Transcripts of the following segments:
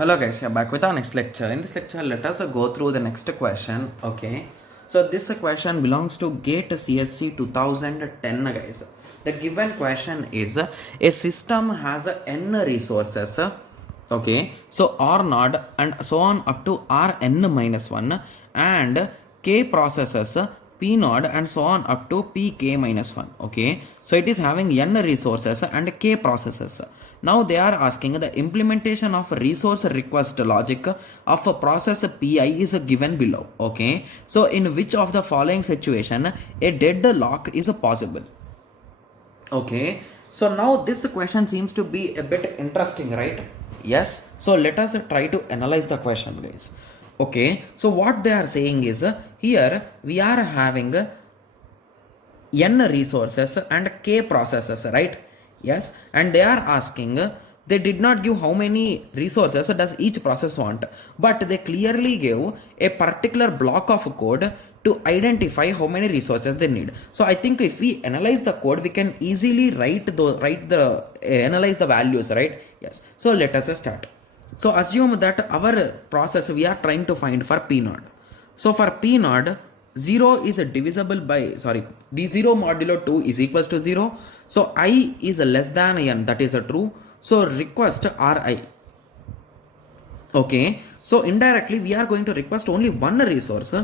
Hello guys, we are back with our next lecture. In this lecture, let us go through the next question. Okay, so this question belongs to GATE CSC 2010 guys. The given question is a system has n resources. Okay, so R naught and so on up to Rn minus 1 and k processes P naught and so on up to Pk minus 1. Okay, so it is having n resources and k processes. Now they are asking the implementation of resource request logic of a process Pi is given below. Okay, so in which of the following situation a deadlock is possible? Okay, so now this question seems to be a bit interesting, right? Yes, so let us try to analyze the question, guys. Okay, so what they are saying is here we are having n resources and k processes, right? Yes, and they are asking, they did not give how many resources does each process want, but they clearly give a particular block of code to identify how many resources they need. So I think if we analyze the code, we can easily analyze the values, right? Yes, so let us start. So assume that our process we are trying to find for P naught. So for P naught, 0 is divisible by, d0 modulo 2 is equals to 0. So I is less than n, that is true. So request Ri. Okay, so indirectly we are going to request only one resource.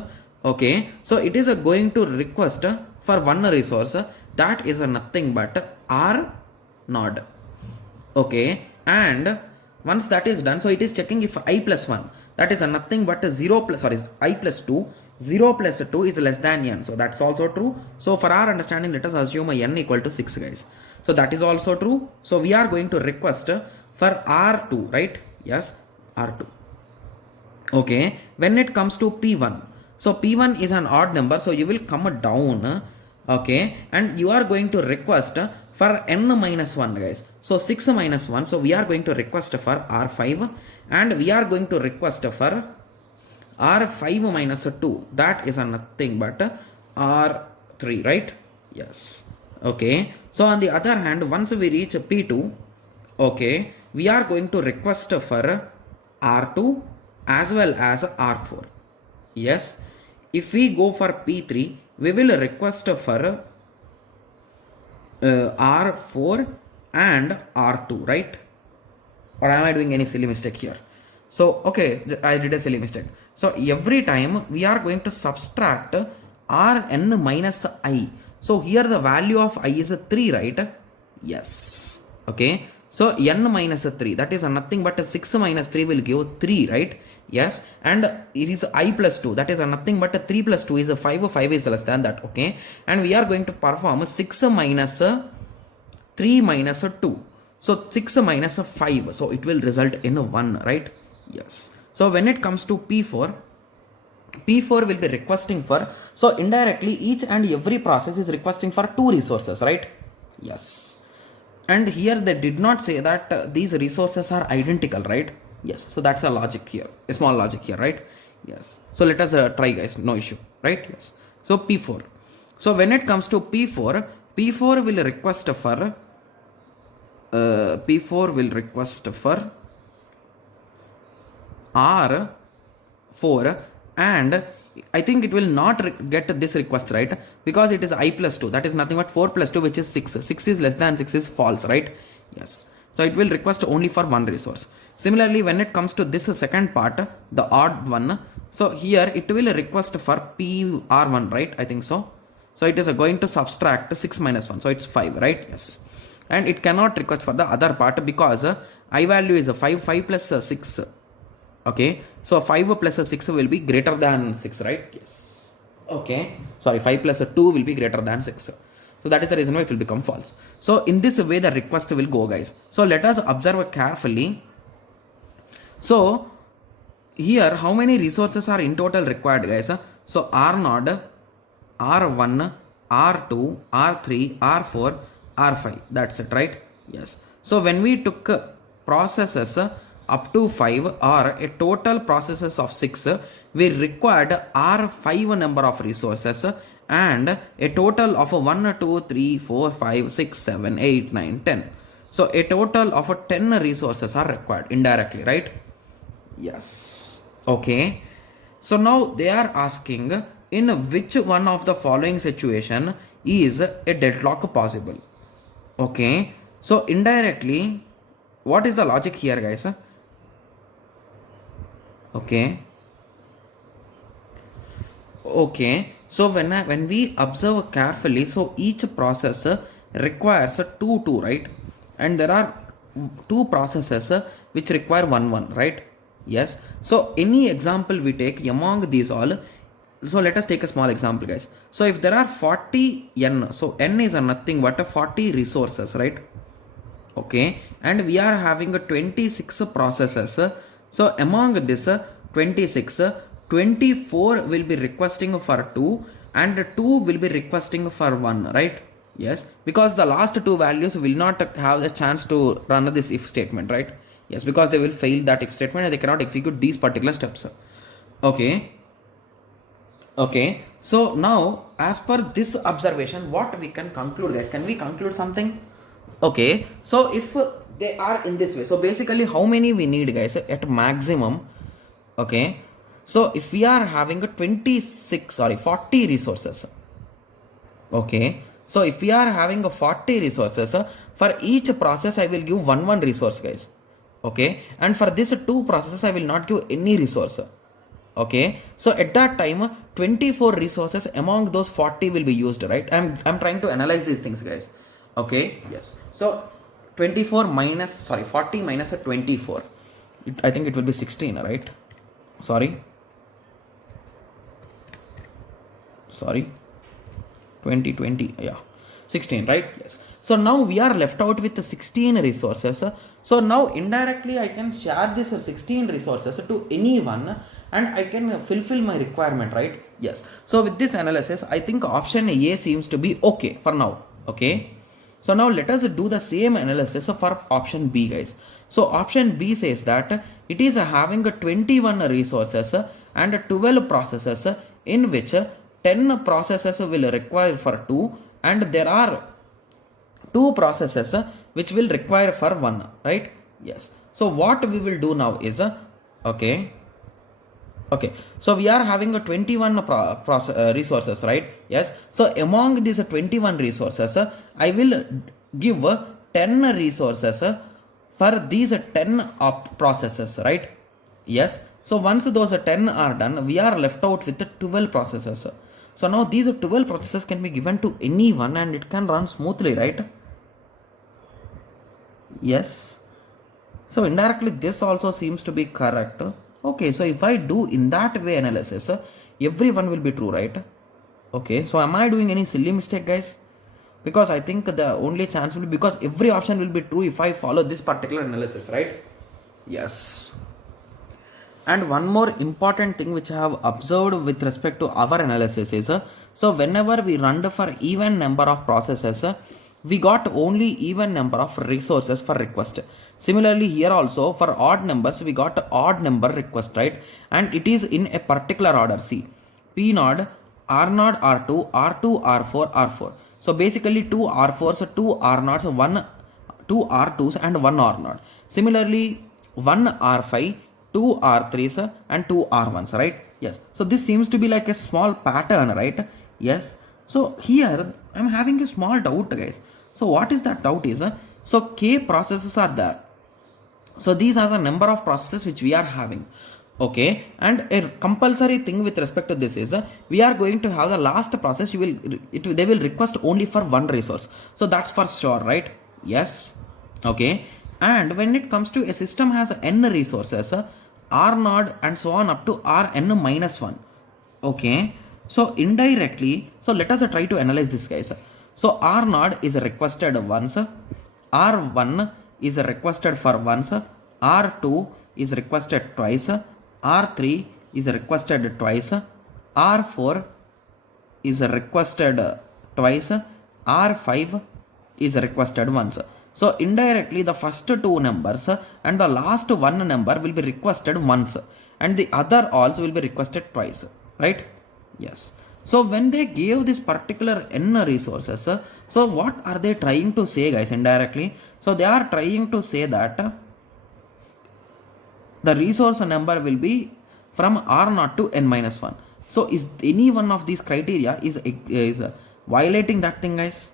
Okay, so it is going to request for one resource, that is nothing but R node. Okay, and once that is done, so it is checking if I plus 1, that is nothing but I plus 2, 0 plus 2 is less than n, so that's also true. So for our understanding, let us assume n equal to 6 guys. So that is also true. So we are going to request for R2, right? Yes, R2. Okay, when it comes to P1, so P1 is an odd number, so you will come down. Okay, and you are going to request for n minus 1 guys. So 6 minus 1, so we are going to request for R5 and we are going to request for R5 minus 2, that is nothing but R3, right? Yes. Okay, so on the other hand, once we reach P2, okay, we are going to request for R2 as well as R4. Yes, if we go for P3, we will request for R4 and R2, right? Or am I doing any silly mistake here? So okay, I did a silly mistake. So every time we are going to subtract Rn minus I. So here the value of I is 3, right? Yes. Okay, so n minus 3, that is nothing but 6 minus 3 will give 3, right? Yes, and it is I plus 2, that is nothing but 3 plus 2 is 5, 5 is less than that. Okay, and we are going to perform 6 minus 3 minus 2. So 6 minus 5, so it will result in 1, right? Yes. So when it comes to P4 will be requesting for, so indirectly each and every process is requesting for 2 resources, right? Yes. And here they did not say that these resources are identical, right? Yes. So that's a logic here, a small logic here, right? Yes. So let us try guys, no issue, right? Yes. So P4. So when it comes to P4 will request for R4 and I think it will not get this request, right? Because it is I plus 2, that is nothing but 4 plus 2 which is 6. 6 is less than 6 is false, right? Yes. So it will request only for one resource. Similarly, when it comes to this second part, the odd one, so here it will request for PR1, right? I think so. So it is going to subtract 6 minus 1, so it's 5, right? Yes. And it cannot request for the other part because I value is 5 plus 6. Okay, so 5 plus 6 will be greater than 6, right? Yes. Okay, 5 plus 2 will be greater than 6. So that is the reason why it will become false. So in this way the request will go guys. So let us observe carefully. So here how many resources are in total required guys? So R node, R1, R2, R3, R4, R5, that's it, right? Yes. So when we took processes up to 5 or a total processes of 6, we required R5 number of resources and a total of 1, 2, 3, 4, 5, 6, 7, 8, 9, 10. So a total of 10 resources are required indirectly, right? Yes. Okay. So now they are asking in which one of the following situation is a deadlock possible. Okay. So indirectly, what is the logic here, guys? Okay. Okay. So when we observe carefully, so each process requires two, right? And there are two processes which require one, right? Yes. So any example we take among these all, so let us take a small example, guys. So if there are 40 n, so n is a nothing but a 40 resources, right? Okay, and we are having a 26 processes. So among this 26, 24 will be requesting for 2 and 2 will be requesting for 1, right? Yes, because the last two values will not have the chance to run this if statement, right? Yes, because they will fail that if statement and they cannot execute these particular steps. Okay. Okay, so now as per this observation, what we can conclude, guys? Can we conclude something? Okay, so if they are in this way, so basically how many we need, guys, at maximum? Okay, so if we are having a 40 resources. Okay, so if we are having a 40 resources, for each process I will give one resource, guys. Okay, and for this two processes I will not give any resource. Okay, so at that time 24 resources among those 40 will be used, right? I'm trying to analyze these things, guys. Okay, yes, so 40 minus a 24, I think it will be 16, right? Sorry 20, yeah, 16, right? Yes, so now we are left out with the 16 resources. So now indirectly I can share this 16 resources to anyone and I can fulfill my requirement, right? Yes, so with this analysis I think option A seems to be okay for now. Okay, so now let us do the same analysis for option B, guys. So option B says that it is having 21 resources and 12 processes, in which 10 processes will require for 2 and there are 2 processes which will require for 1, right? Yes, so what we will do now is okay, so we are having a 21 resources, right? Yes, so among these 21 resources I will give 10 resources for these 10 processes, right? Yes, so once those 10 are done, we are left out with 12 processes. So now these 12 processes can be given to anyone and it can run smoothly, right? Yes, so indirectly this also seems to be correct. Okay, so if I do in that way analysis, everyone will be true, right? Okay, so am I doing any silly mistake, guys? Because I think the only chance will be, because every option will be true if I follow this particular analysis, right? Yes. And one more important thing which I have observed with respect to our analysis is, so whenever we run for even number of processes, we got only even number of resources for request. Similarly here also for odd numbers we got odd number request, right? And it is in a particular order. See, P node, R node, R2, R2, R4, R4. So basically 2 R4s, 2 R nodes, 2 R2s and 1 R node. Similarly 1 R5, 2 R3s and 2 R1s, right? Yes, so this seems to be like a small pattern, right? Yes, so here I'm having a small doubt, guys. So what is that doubt is, so K processes are there. So these are the number of processes which we are having. Okay, and a compulsory thing with respect to this is, we are going to have the last process, they will request only for one resource. So that's for sure, right? Yes. Okay, and when it comes to a system has n resources, R node and so on up to Rn minus 1. Okay, so indirectly, so let us try to analyze this, guys. So R node is requested once, R1 is requested for once, R2 is requested twice, R3 is requested twice, R4 is requested twice, R5 is requested once. So indirectly the first two numbers and the last one number will be requested once and the other also will be requested twice, right? Yes. So when they gave this particular n resources, so what are they trying to say, guys, indirectly? So they are trying to say that the resource number will be from R0 to n minus 1. So is any one of these criteria is violating that thing, guys?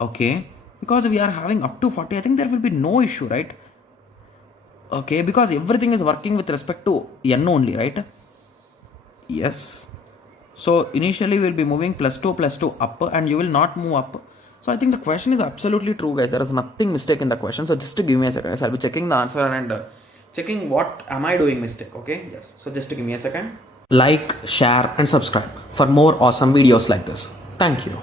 Okay, because we are having up to 40, I think there will be no issue, right? Okay, because everything is working with respect to n only, right? Yes. So initially we'll be moving +2 up, and you will not move up. So I think the question is absolutely true, guys. There is nothing mistake in the question. So just to give me a second, guys. I'll be checking the answer and checking what am I doing mistake. Okay, yes. So just to give me a second. Like, share and subscribe for more awesome videos like this. Thank you.